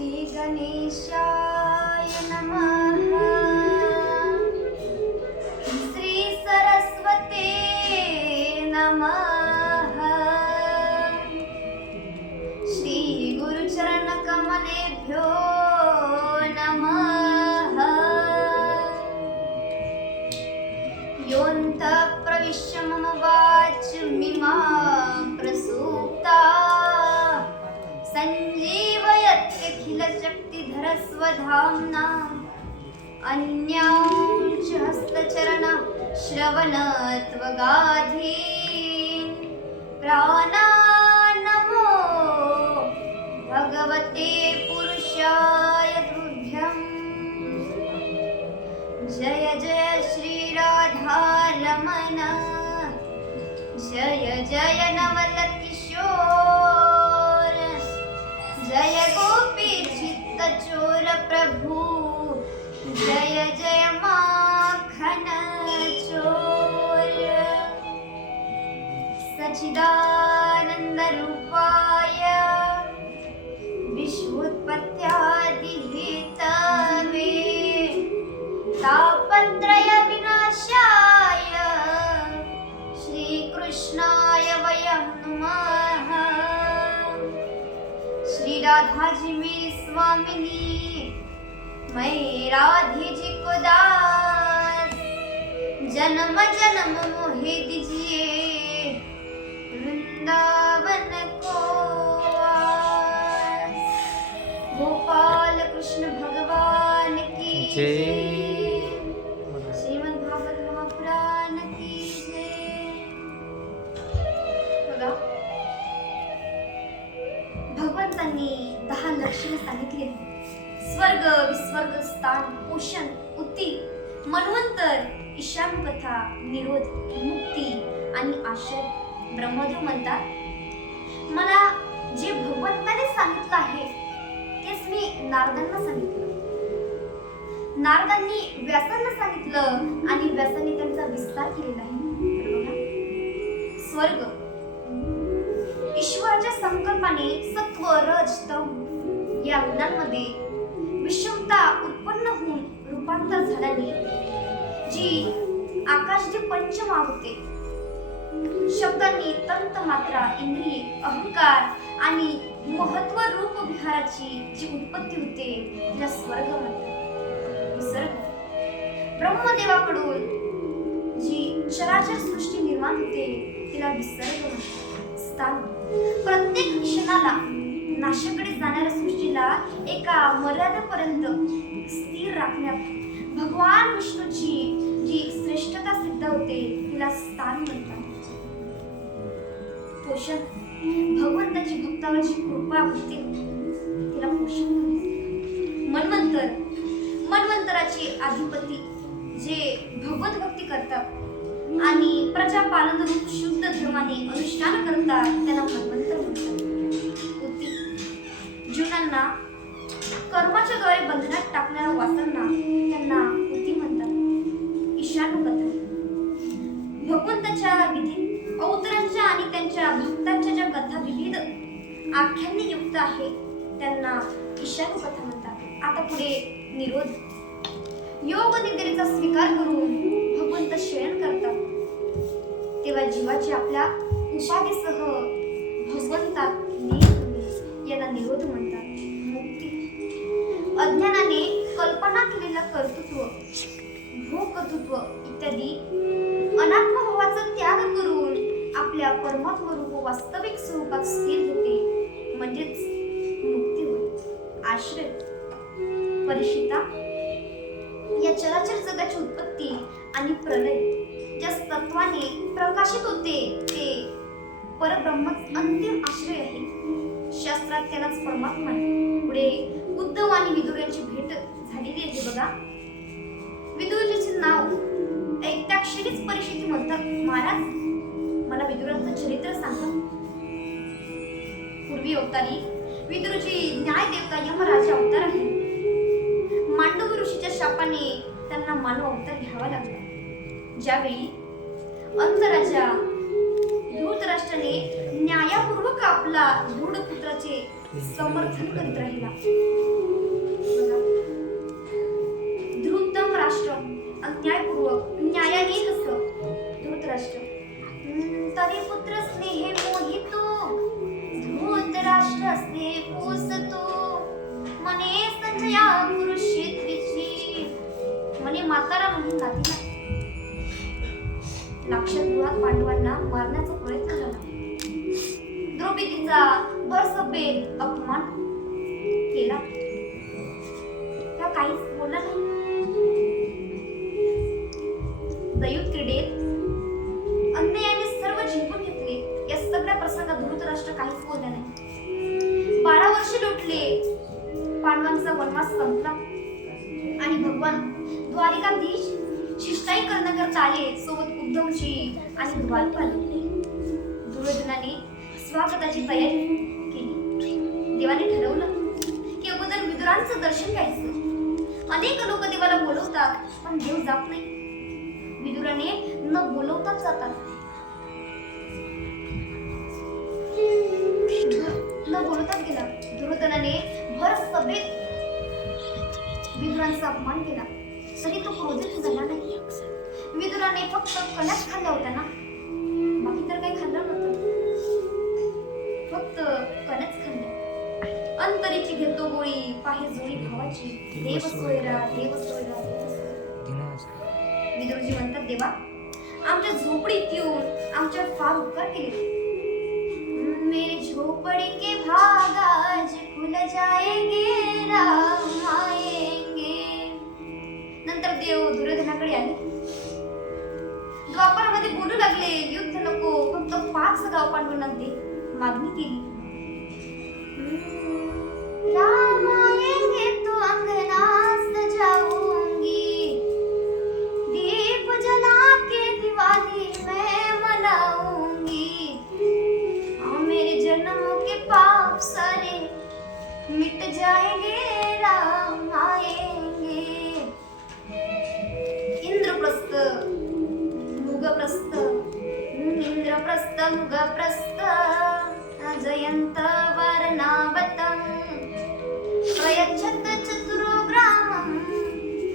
श्रीगणेशाय नमः सञ्जीवयत्यखिलशक्तिधरस्वधाम्ना अन्यांश हस्तचरण श्रवणत्वगाधीन् प्राणानमो भगवते पुरुषाय तुभ्यम् जय जय श्रीराधारमण जय जय नवल सचिदानंद रूपाय विश्वोत्पत्त्यादिहेतवे। तापत्रय विनाशाय श्रीकृष्णाय वयं नमः। श्रीराधाजी मे स्वामिनी। मैं राधे जी को दास जन्म जन्म मोहे दीजिए। वृंदावन को। गोपाल कृष्ण भगवान की जय। श्रीमद भागवत महापुराण की जय। बघा। भगवंतांनी दहा लक्षणे सांगितली स्वर्ग विस्वर्ग स्थान पोषण उती मन्वंतर ईशानकथा निरोध मुक्ती आणि आश्रय. ब्रह्मदेव म्हणतात मला जे भगवंताने सांगितलं आहे तेच मी नारदांना सांगितलं. नारदांनी व्यासांना सांगितलं आणि व्यासांनी त्यांचा विस्तार केलेला आहे. स्वर्ग. ईश्वराच्या संकल्पाने सत्व रज तम या गुणांमध्ये विषमता उत्पन्न होऊन रूपांतर झाल्याने जी आकाश जे पंचमावते शब्दांनी तंत मात्रा इंद्रिय अहंकार आणि महत्त्व रूप विहाराची जी उत्पत्ती होते तिला स्वर्ग म्हणतात. विसर्ग. ब्रह्मदेवाकडून जी चराचर सृष्टी निर्माण होते तिला विसर्ग म्हणतात. स्थान. प्रत्येक क्षणाला नाशाकडे जाणाऱ्या सृष्टीला एका मर्यादेपर्यंत स्थिर राखण्यात भगवान विष्णूची जी श्रेष्ठता सिद्ध होते तिला स्थान म्हणतात. पोषण. भगवंताची भक्तावरची कृपा होते. तिला पोषण मनवंतर. मन्वंतर अधिपती जे भगवत भक्ती करतात आणि प्रजा पालन रूप शुद्ध धर्माने अनुष्ठान करतात त्यांना मनवंतर म्हणतात. उती जीवनांना कर्माच्या द्वारे बंधनात टाकणाऱ्या वासांना त्यांना उती म्हणतात. ईशानुकथा भगवंताच्या विधी अवतरांच्या आणि त्यांच्या भक्तांच्या ज्या कथा विविध आख्यांनी युक्त आहे त्यांना ईशानुकथा म्हणतात. आता पुढे निरोध. योग निद्रेचा स्वीकार करून भगवंत शयन करतात. तेव्हा जीवाची आपल्या उपाधीसह भगवंतात याला निरोध म्हणतात. मुक्ती. अज्ञानाने कल्पना केलेलं कर्तृत्व भोगकर्तृत्व इत्यादी अनात्मभावाचा त्याग करून आपल्या परमात्म रूप वास्तविक स्वरूपात स्थिर होते म्हणजेच मुक्ती होय आश्रय. परिषिता या चराचर जगाची उत्पत्ती आणि प्रलय ज्या तत्वाने प्रकाशित होते ते परब्रह्मच अंतिम आश्रय आहे. शास्त्रात त्यालाच परमात्मा पुढे उद्धव आणि विदुर यांची भेट झालेली आहे बघा. विदुरजीचे नाव पूर्वी अवतारी विदुरजी न्याय देवता यमराजा अवतार आहे मांडव ऋषीच्या शापाने त्यांना मानव अवतार घ्यावा लागला. ज्यावेळी अंतराजा धृतराष्ट्राने न्यायापूर्वक आपला दृढ पुत्राचे समर्थन करीत राहिला. धृतम राष्ट्र अन्यायपूर्वक न्यायाने कसं धृतराष्ट्र. हम्म, तरी पुत्र स्नेहे लाक्षागृहात पांडवांना मारण्याचा प्रयत्न झाला. द्रौपदीचा भरसभेत अपमान केला. त्या काहीच बोलला नाही. दयुत क्रीडेत अन्यायाने सर्व जिंकून घेतले. या सगळ्या प्रसंगात धृतराष्ट्र काहीच बोलले नाही. बारा वर्ष लोटले. पांडवांचा वनवास संपला. आणि भगवान द्वारिकाधीश शिष्टाई करण्याकरता आले. सोबत उद्धवजी आणि द्वारपाल दुर्योधनाने स्वागताची तयारी केली. देवाने ठरवलं की अगोदर विदुरांचं दर्शन घ्यायचं. अनेक लोक देवाला बोलवतात पण देव जात नाही. विदुराने न बोलवताच जातात. न बोलवताच गेला. दुर्योधनाने भर सभेत विदुरांचा अपमान केला. तरी तो क्रोधित झाला नाही. विदुराने फक्त कण्याच खाल्ल्या होत्या ना? बाकी तर काही खाल्लं नव्हतं. फक्त कण्याच खाल्ल्या अंतरीची घेतो गोळी पाहे जोळी भावाची देव सोयरा देव सोयरा देव विदुरजी म्हणतात देवा आमच्या झोपडीत येऊन आमच्या फार उपकार केले. मेरी झोपड़ी के भाग आज खुल जाएंगे राम आएंगे. नंतर देव दुर्योधनाकडे आले. द्वापरामध्ये बोलू लागले. युद्ध नको. फक्त पाच गाव पांडवांना दे मागणी केली. राम आएंगे तो अंगना सजाऊंगी दीप जला के दिवाली मैं मनाऊंगी. हाँ मेरे जन्मों के पाप सारे मिट जाएंगे. इंद्रप्रस्थ मुगप्रस्थ जयंत वर्णावतम् प्रयच्छत चतुरो ग्रामं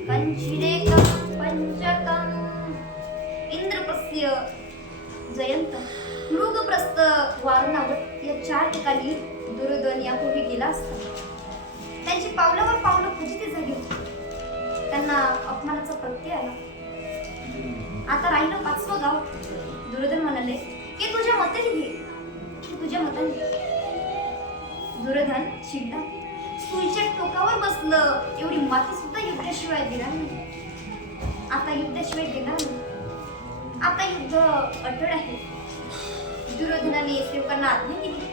कञ्चिरेकं पञ्चकम् इंद्रप्रस्य जयंत मृगप्रस्थ वारणावत या चार ठिकाणी दुर्योधन यापूर्वी गेला असता. त्यांची पावलावर पावलं फजिती झाली होती. त्यांना अपमानाचा प्रत्यय आला. आता राहिलं पाचवं गाव. दुर्योधन म्हणाले की तुझ्या मताने घे की तुझ्या मताने घे. दुर्योधन चिडला. सुईच्या टोकावर बसलं. एवढी माती सुद्धा युद्धाशिवाय देणार नाही. आता युद्धाशिवाय देणार नाही. आता युद्ध अटळ आहे. दुर्योधनाने सेवकांना आज्ञा केली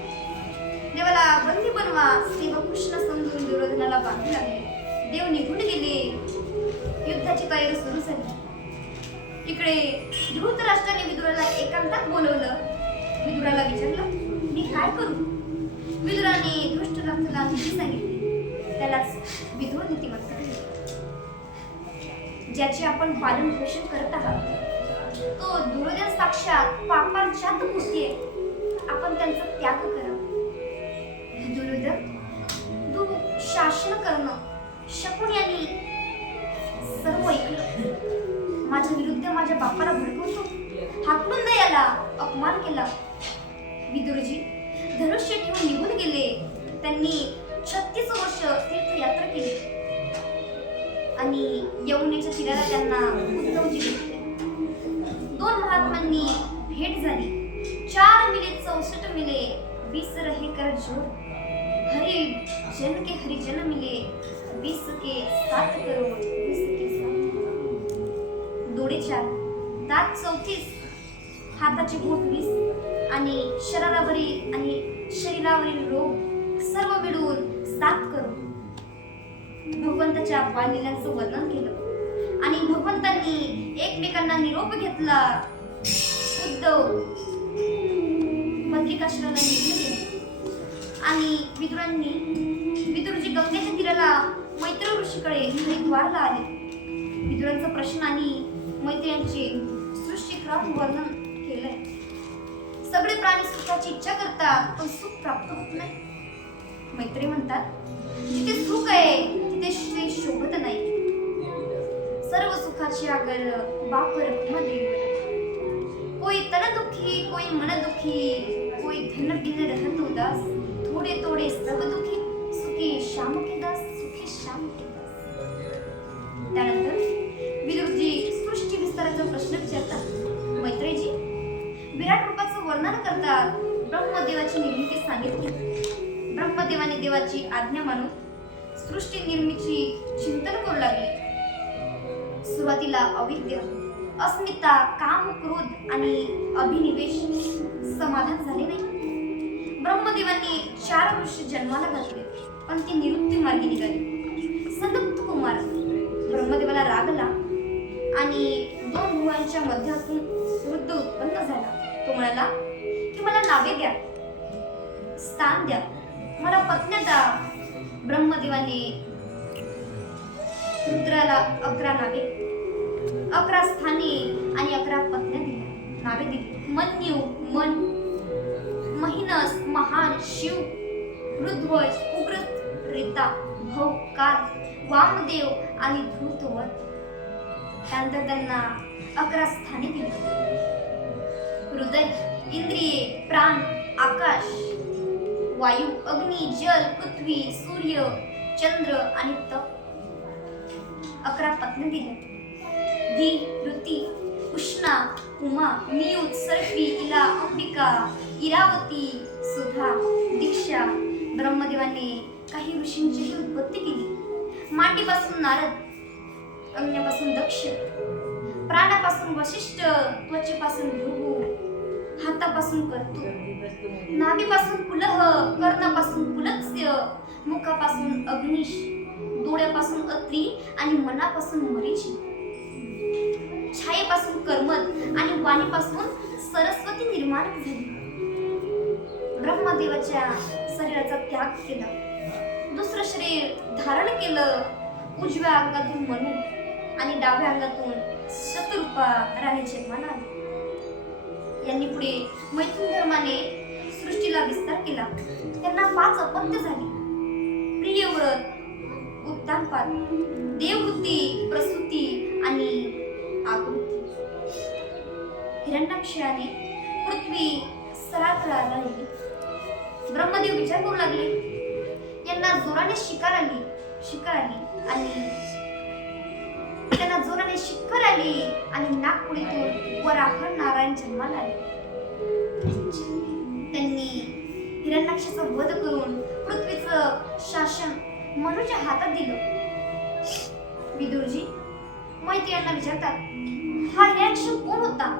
देवाला बंदी बनवा. सेवक कृष्ण समजून दुर्योधनाला बांधू लागले. देव निघून गेले. युद्धाची तयारी सुरू झाली. इकडे धृतराष्ट्राने विदुराला एकांतात बोलवलं. विदुराला विचारलं मी काय करू? विदुराने दृष्ट नीती सांगितली. त्यालाच विदुर नीती म्हणतात ज्याचे आपण पालन पोषण करत आहात तो दुर्योधन साक्षात पापांच्यात मूर्ती आहे आपण त्यांचा त्याग करा दुर्योधन तू शासन करणं शकून यांनी सर्व ऐकलं. माझ्या विरुद्ध माझ्या बापाला भडकवतो हाकलून नाही याला. अपमान केला. विदुरजी धनुष्य ठेवून निघून गेले. त्यांनी छत्तीस वर्ष तीर्थयात्रा केली. आणि यमुनेच्या तीराला त्यांना उद्धवजी भेटले. दोन महात्मांनी भेट झाली. चार मिले चौसष्ट मिले बीस रहे कर जोड. हरि जन के हरिजन मिले बीस के सात करोड बीस के डोळे चार दात चौतीस हाताचे बोट वीस आणि शरीरावरील आणि शरीरावरील रोग सर्व मिळून सात करू भगवंताच्या वाणिल्यांचं वर्णन केलं. आणि भगवंतांनी एकमेकांना निरोप घेतला. उद्धव बद्रिकाश्रमाला निघून गेले. आणि विदुरांनी विदुरजी गंगेच्या तीराला मैत्र ऋषीकडे हरिद्वारला आले. विदुरांचा प्रश्न आणि मैत्री यांचे सृष्टीक्रम वर्णन केलंय. सगळे प्राणी सुखाची इच्छा करतात पण सुख प्राप्त होत नाही. मैत्री म्हणतात जिथे सुख आहे तिथे श्री शोभत नाही. सर्व सुखाची आगर बापर देव कोई तन दुखी कोई मन दुखी कोई धन बिन रहत उदास. थोडे थोडे सब दुखी सुखी श्याम के दास सुखी श्याम के निर्माण करतात ब्रह्मदेवाची निर्मिती सांगितली. ब्रह्मदेवाने देवाची आज्ञा मानून सृष्टी निर्मिती चिंतन करू लागले. सुरुवातीला अविद्य अस्मिता काम क्रोध आणि अभिनिवेश समाधान झाले नाही. ब्रह्मदेवांनी चार वर्ष जन्माला घातले पण ती निवृत्ती मार्गी निघाली. सनत कुमार ब्रह्मदेवाला रागला आणि दोन भुवांच्या मध्यातून वृद्ध उत्पन्न झाला. तो म्हणाला की मला नावे द्या. स्थान द्या. मला पत्न्या द्या. ब्रह्मदेवाने रुद्राला अकरा नावे अकरा स्थाने आणि अकरा पत्न्या दिल्या. नावे दिली. मन्यू मन. महिनस महान शिव. रुद्ध्वज उग्र रीता भौकार वामदेव आणि धृतवर त्यानंतर त्यांना अकरा स्थाने दिली. हृदय इंद्रिये प्राण आकाश वायू अग्नी जल पृथ्वी सूर्य चंद्र आणि तप अकरा पत्नी दिल्या धी ऋती उष्णा उमा नियुत सर्फी इला अंबिका इरावती सुधा दीक्षा ब्रह्मदेवाने काही ऋषींचीही उत्पत्ती केली. माटीपासून नारद अग्न्यापासून दक्ष प्राणापासून वशिष्ठ त्वचेपासून भृगू हातापासून कर्तू. नाभीपासून पुलह कर्णापासून पुलत्स्य मुखापासून अग्निश डोळ्यापासून अत्री आणि मनापासून मरीची. छायेपासून कर्मत आणि वाणीपासून सरस्वती निर्माण झाली. ब्रह्मदेवाच्या शरीराचा त्याग केला. दुसरं शरीर धारण केलं. उजव्या अंगातून मनु आणि डाव्या अंगातून शत्रुपा राणी जन्माला आली. यांनी पुढे मैथुन धर्माने सृष्टीला विस्तार केला. त्यांना पाच अपत्य झाली. प्रियव्रत उत्तानपात देववृत्ती प्रसूती आणि आकृती. हिरण्यक्षयाने पृथ्वी सरातळाला राहिली ब्रह्मदेव विचार करू लागले. यांना जोराने शिकार आली शिकार आली आणि त्यांना जोराने शिक्कर आली आणि नागपुडीतून वराहन नारायण जन्माला आले. त्यांनी हिरण्याक्षाचा वध करून पृथ्वीचं शासन मनुच्या हातात दिलं. विदुरजी मैत्री यांना विचारतात हा हिरण्याक्ष कोण होता?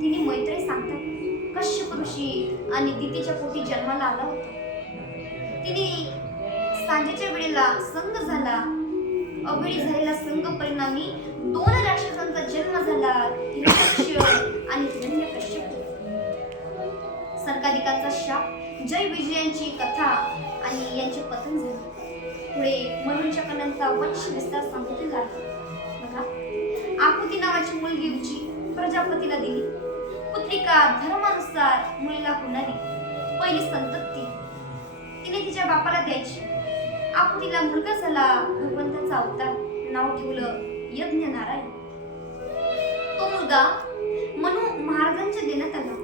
तिने मैत्री सांगतात कश्यप ऋषी आणि दितीच्या पोटी जन्माला आला होता. तिने सांजेच्या वेळेला संग झाला अवेळी झालेला संघ परिणामी दोन राक्षसांचा जन्म झाला. आणि हिरण्यकश्यप. शाप. जय विजयांची कथा आणि यांचे पतन झाले. पुढे मनुच्या कणांचा वंश विस्तार सांगितलेला आहे बघा. आकुती नावाची मुलगी उची प्रजापतीला दिली. पुत्रिका धर्मानुसार मुलीला होणारी पहिली संतती. तिने तिच्या बापाला द्यायची. आकुतीला मुलगा झाला भगवंताचा अवतार नाव ठेवलं यज्ञ नारायण. तो मुलगा म्हणून महाराजांच्या देण्यात आला.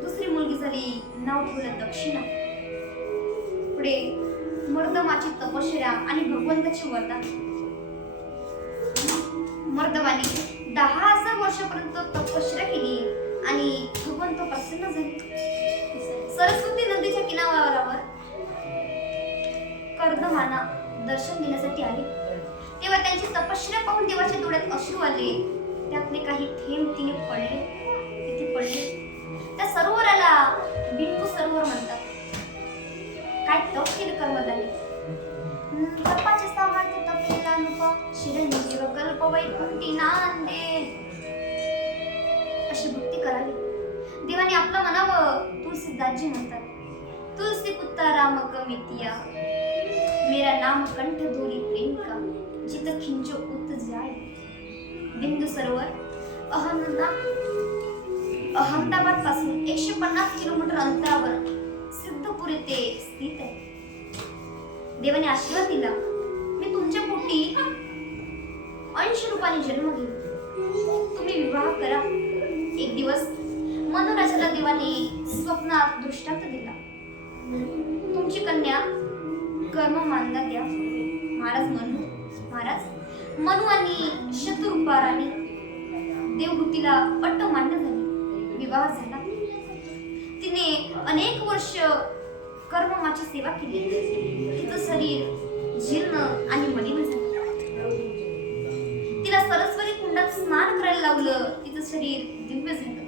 दुसरी मुलगी झाली नाव ठेवलं दक्षिणा. पुढे मर्दमाची तपश्चर्या आणि भगवंताचे वरदान. मर्दमाने दहा हजार वर्षापर्यंत तपश्चर्या केली आणि भगवंत प्रसन्न झाले. सरस्वती नदीच्या किनाऱ्यावर कर्दमाना दर्शन देण्यासाठी आले. तेव्हा त्यांची तपश्चर्या पाहून देवाच्या डोळ्यात अश्रू आले. त्यातले काही थेंब तिने पडले. तिथे पडले. त्या सरोवराला बिंदू सरोवर म्हणतात. काय तप केलं कर्मदाने तपाचे सामर्थ्य तपेला नुक चिरंजीव कल्प वैकुंठी नांदे. अशी भक्ती करावी. देवाने आपलं म्हणावं तुलसीदाजी म्हणतात तुलसी पुत्ता राम कमितिया मेरा नाम कंठ दूरी प्रेम का जित खिंचो उत जाय बिंदू सरोवर अहमदा अहमदाबादपासून एकशे पन्नास किलोमीटर अंतरावर सिद्धपूर येथे स्थित आहे. देवाने आशीर्वाद दिला. मी तुमच्या पोटी अंश रूपाने जन्म घेईन. तुम्ही विवाह करा. एक दिवस मनोराजाला देवाने स्वप्नात दृष्टांत दिला. तुमची कन्या कर्म मानला द्या महाराज मनू महाराज मनु आणि शत्रुपाराने देवभूतीला पट्ट मान्य झाली. विवाह झाला. तिने अनेक वर्ष कर्ममाची सेवा केली. तिचं शरीर जीर्ण आणि मलिन झालं. तिला सरस्वती कुंडात स्नान करायला लावलं. तिचं शरीर दिव्य झालं.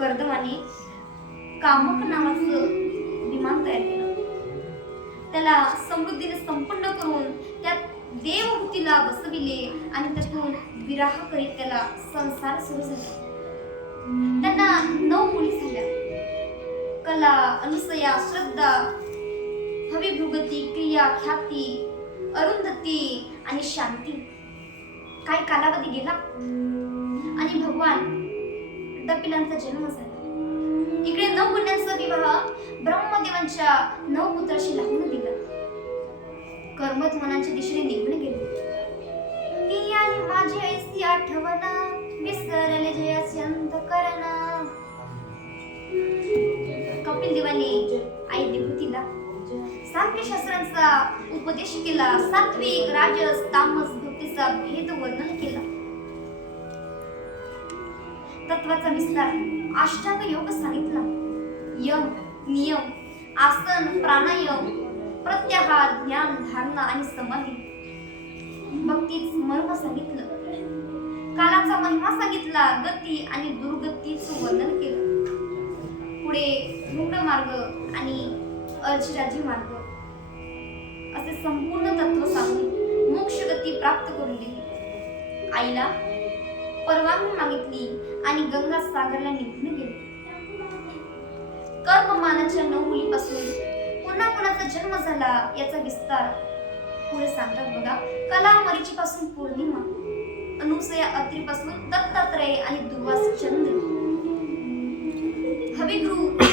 कर्दमाने कामक नावाचं विमान तयार केलं. त्याला समृद्धीने संपन्न करून त्यात देवभूतीला बसविले आणि त्यातून विराह करीत त्याला संसार सुरू झाला. त्यांना नऊ मुली झाल्या. कला अनुसया श्रद्धा हविभृगती क्रिया ख्याती अरुंधती आणि शांती. काही कालावधी गेला? आणि भगवान डपिलांचा जन्म झाला. इकडे नऊ कन्यांचा विवाह ब्रह्मदेवांच्या नऊ पुत्राशी लावून दिला. कर्मत मनाच्या दिशेने निघून गेले. मी आणि माझी ऐसी आठवण विसरले जयाचे अंतकरण कपिल देवाने आई विभूतीला सांख्य शास्त्रांचा उपदेश केला. सात्विक राजस तामस भक्तीचा भेद वर्णन केला. तत्वाचा विस्तार अष्टांग योग सांगितला यम नियम आसन प्राणायाम प्रत्याहार ध्यान धारणा आणि समाधी. भक्तीच मर्म सांगितलं. कालाचा महिमा सांगितला गती आणि दुर्गतीचं वर्णन केलं. पुढे रुग्ण मार्ग आणि अर्चराजी मार्ग. असे संपूर्ण तत्व सांगून मोक्ष गती प्राप्त करून दिली. आईला परवानगी मागितली आणि गंगा सागरला निघून कर्ममानाच्या नऊ मुलीपासून पुन्हा कुणाचा जन्म झाला याचा विस्तार पुढे सांगतात बघा. कला मरीची पासून पौर्णिमा अनुसया अत्रीपासून दत्तात्रय आणि दुर्वास चंद्र. हविगृह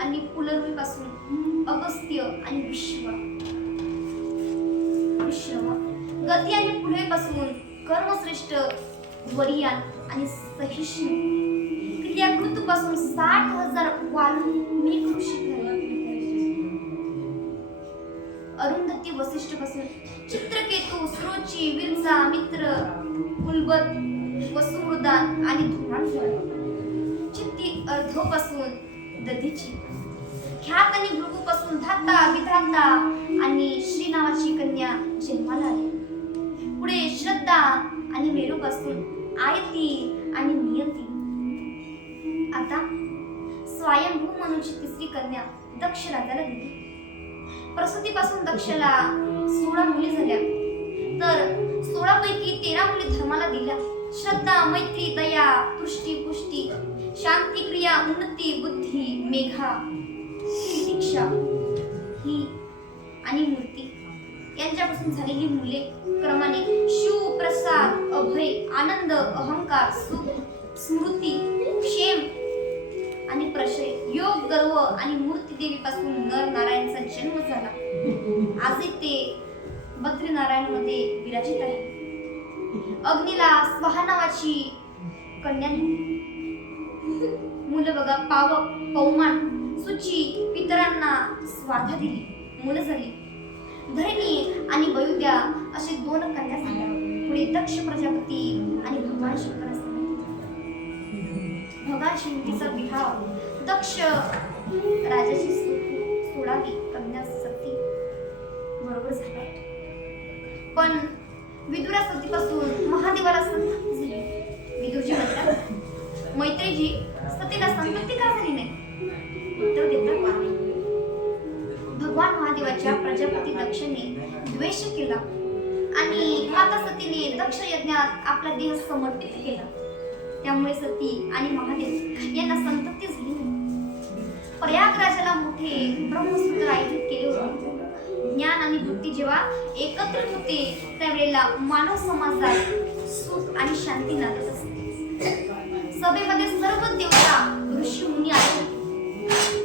आणि पुलरुई पासून अगस्त्य आणि विश्व. विश्व. गती आणि पुढे पासून कर्मश्रेष्ठ वरियान आणि सहिष्णू. पासून साठ हजार वाल्मिक ऋषी झाले अरुंधती वसिष्ठपासून चित्रकेतू सुरुची विरचा मित्र कुलबत वसुमृदान आणि धुमाळ चित्ती अर्धोपासून दधीची. ख्यात आणि भृगूपासून धाता विधाता आणि श्री नावाची कन्या जन्माला आली. पुढे श्रद्धा आणि मेरूपासून आयती आणि नियती. आता स्वयंभू मनूची तिसरी कन्या दक्ष राजाला दिली. प्रसूतीपासून दक्षला सोळा मुली झाल्या. तर सोळा पैकी तेरा मुली धर्माला दिल्या. श्रद्धा मैत्री दया तुष्टी पुष्टी शांती क्रिया उन्नती बुद्धी मेघा दीक्षा ही आणि मूर्ती. यांच्यापासून झालेली मुले. क्रमाने शिव प्रसाद अभय आनंद अहंकार सुख स्मृती क्षेम आणि प्रशय योग गर्व आणि मूर्ती देवीपासून नर नारायणचा जन्म झाला. आजही ते बद्रीनारायणमध्ये विराजित आहे. अग्नीला स्वहा नावाची कन्या मुलं बघा पाव पौमान सुची पितरांना स्वाधा दिली मुलं झाली. धरणी आणि वयुद्या असे दोन कन्या झाल्या. पुढे दक्ष प्रजापती आणि भगवान शंकर भगवान शंकीचा विवाह दक्ष राजाची सोडावी सोळावी कन्या सती बरोबर झाला. पण विदुरा सतीपासून महादेवाला संतप्ती झाली. विदुरजी म्हणतात मैत्रीजी सतीला संतप्ती का झाली नाही? उत्तर देतात पहा. भगवान महादेवाच्या प्रजापती दक्षने द्वेष केला आणि माता सतीने दक्ष यज्ञात आपला देह समर्पित केला. त्यामुळे सती आणि महादेव यांना संतप्ती झाली नाही. प्रयागराजाला मोठे ब्रह्मसूत्र आयोजित केले होते. ज्ञान आणि वृत्ती जेव्हा एकत्र होते त्यावेळेला मानव समाजात सुख आणि शांती नांदत असते. सभेमध्ये सर्व देवता ऋषी मुनी आले होते.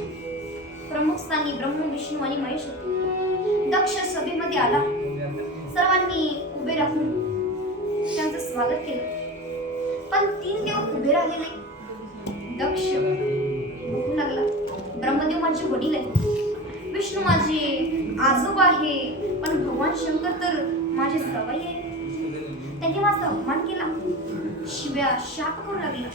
प्रमुख स्थानी ब्रह्म विष्णू आणि महेश होते. दक्ष सभेमध्ये आला. सर्वांनी उभे राहून त्यांचं स्वागत केलं. पण तीन देव उभे राहिले नाही. दक्ष. भुकू लागला. ब्रह्मदेव माझे वडील आहेत. विष्णू माझे आजोबा आहे. पण भगवान शंकर तर माझे सवय आहे. त्यांनी माझा अपमान केला. शिव्या शाप करू लागला.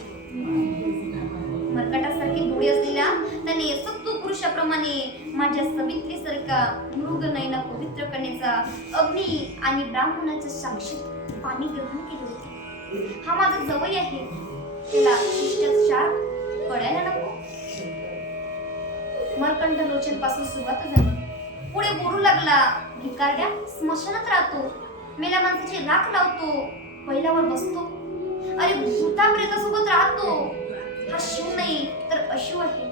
मरकटासारखी डोळे असलेल्या त्याने सत्व पुरुषाप्रमाणे माझ्या सवित्रीसारखा मृग नयना पवित्र करण्याचा अग्नी आणि ब्राह्मणाचं साक्षी पाणी ग्रहण केले होते. हा माझा जवळ आहे. त्याला शिष्टाचार पडायला नको. मरकंठ लोचनपासून सुरुवात झाली. पुढे बोलू लागला भिकारड्या स्मशानात राहतो. मेल्या माणसाची राख लावतो बैलावर बसतो. अरे भूता प्रेतासोबत राहतो. हा शिव नाही तर अशिव आहे.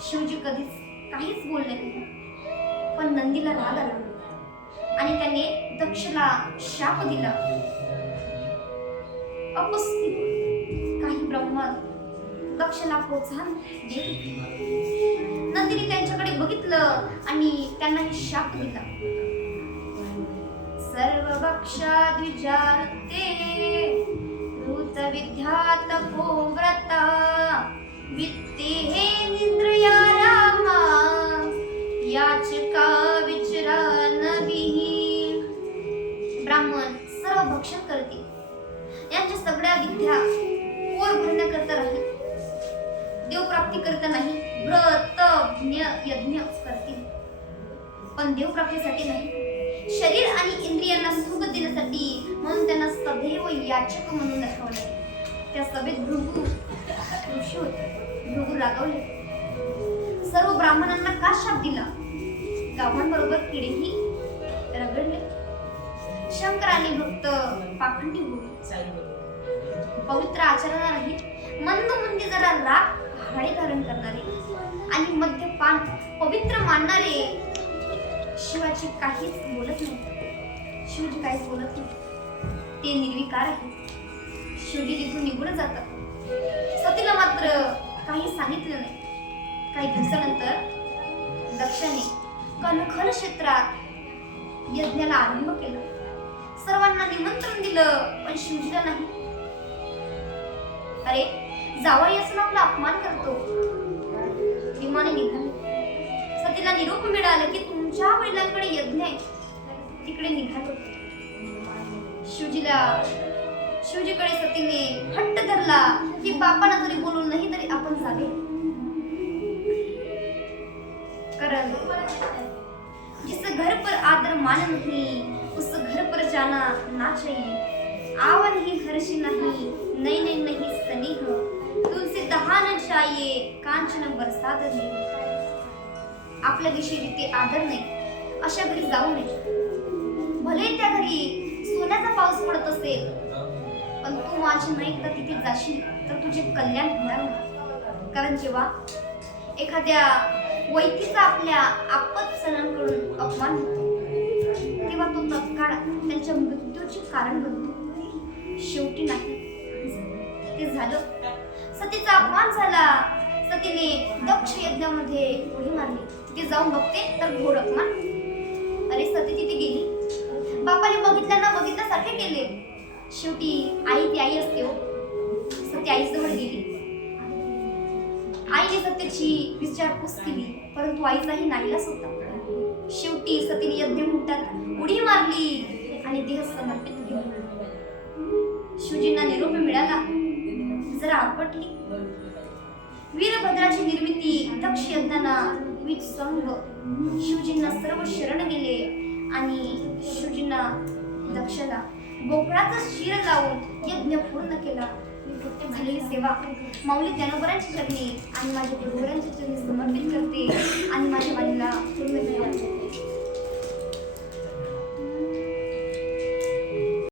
शिवजी कधीच काहीच बोलले नाही. पण नंदीला राग आला. आणि त्याने दक्षला शाप दिला. अपस्थित काही ब्रह्मन दक्षला प्रोत्साहन देत नंदिनी त्यांच्याकडे बघितलं आणि त्यांना हे शाप दिला. सर्व बक्षा द्विजारते भूत विद्या तपो व्रता वित्ते हे निंद्रया रामा याचिका विद्या पोर भरण्याकरता राहील. देवप्राप्ती करता नाही व्रत यज्ञ करतील. पण देवप्राप्तीसाठी नाही. शरीर आणि इंद्रियांना सुख देण्यासाठी म्हणून त्यांना सदैव याचक म्हणून दाखवलं त्या सभेत भृगू ऋषी होते. भृगू रागवले. सर्व ब्राह्मणांना का शाप दिला? गावांबरोबर किडेही रगडले. शंकर आणि भक्त पाखंडी होईल पवित्र आचरणा नाही मंद मंदी जरा राग हाडे धारण करणारे आणि मद्यपान पवित्र मानणारे शिवाची काहीच बोलत नाही. शिवजी काहीच बोलत नाही. ते निर्विकार आहे शिवजी तिथून निघून जातात. सतीला मात्र काही सांगितलं नाही. काही दिवसानंतर दक्षाने कणखल क्षेत्रात यज्ञाला आरंभ केला. सर्वांना निमंत्रण दिलं पण शिवजीला नाही. अरे जावई असून आपला अपमान करतो. विमाने निघाले. सतीला निरोप मिळालं की तुमच्या वडिलांकडे यज्ञ आहे. तिकडे निघालो. शिवजीला शिवजीकडे सतीने हट्ट धरला की बापांना जरी बोलून नाही तरी आपण जावे कारण जिस घर पर आदर मान नहीं उस घर पर जाना ना चाहिए. आवर ही हर्ष नहीं नहीं नहीं नाही स्नेह. तुलसी दहान चाहिए कांचन बरसात नहीं आपल्याविषयी रीती आदर नाही अशा घरी जाऊ नये. भले त्या घरी सोन्याचा पाऊस पडत असेल पण तू माझी नाही एकदा तिथे जाशील तर तुझे कल्याण होणार नाही कारण जेव्हा एखाद्या वैतीचा आपल्या आपत सणांकडून अपमान होतो तेव्हा तो तत्काळ त्यांच्या मृत्यूचे कारण बनतो. शेवटी नाही. ते झालं. सतीचा अपमान झाला. सतीने दक्ष यज्ञामध्ये उडी मारली. तिथे जाऊन बघते तर घोर अपमान अरे सती तिथे गेली. बापाने बघितल्याना बघितल्यासारखे केले. शेवटी आई ती आई असते हो. सती आईजवळ गेली. आईने सत्याची विचारपूस केली परंतु आईचाही नाईलाच होता शेवटी सतीने यज्ञ मुठात उडी मारली आणि देह समर्पित केला. शिवजींना निरोप मिळाला. जरा आपटली. वीरभद्राची निर्मिती दक्ष यज्ञाना विच संघ शिवजींना सर्व शरण गेले आणि शिवजींना दक्षला बोकळाचा शिर लावून यज्ञ पूर्ण केला. झालेली सेवा. माऊली ज्ञानोबरांची चरणी आणि माझ्या गुरुवरांची चरणी समर्पित करते आणि माझ्या वाणीला पूर्ण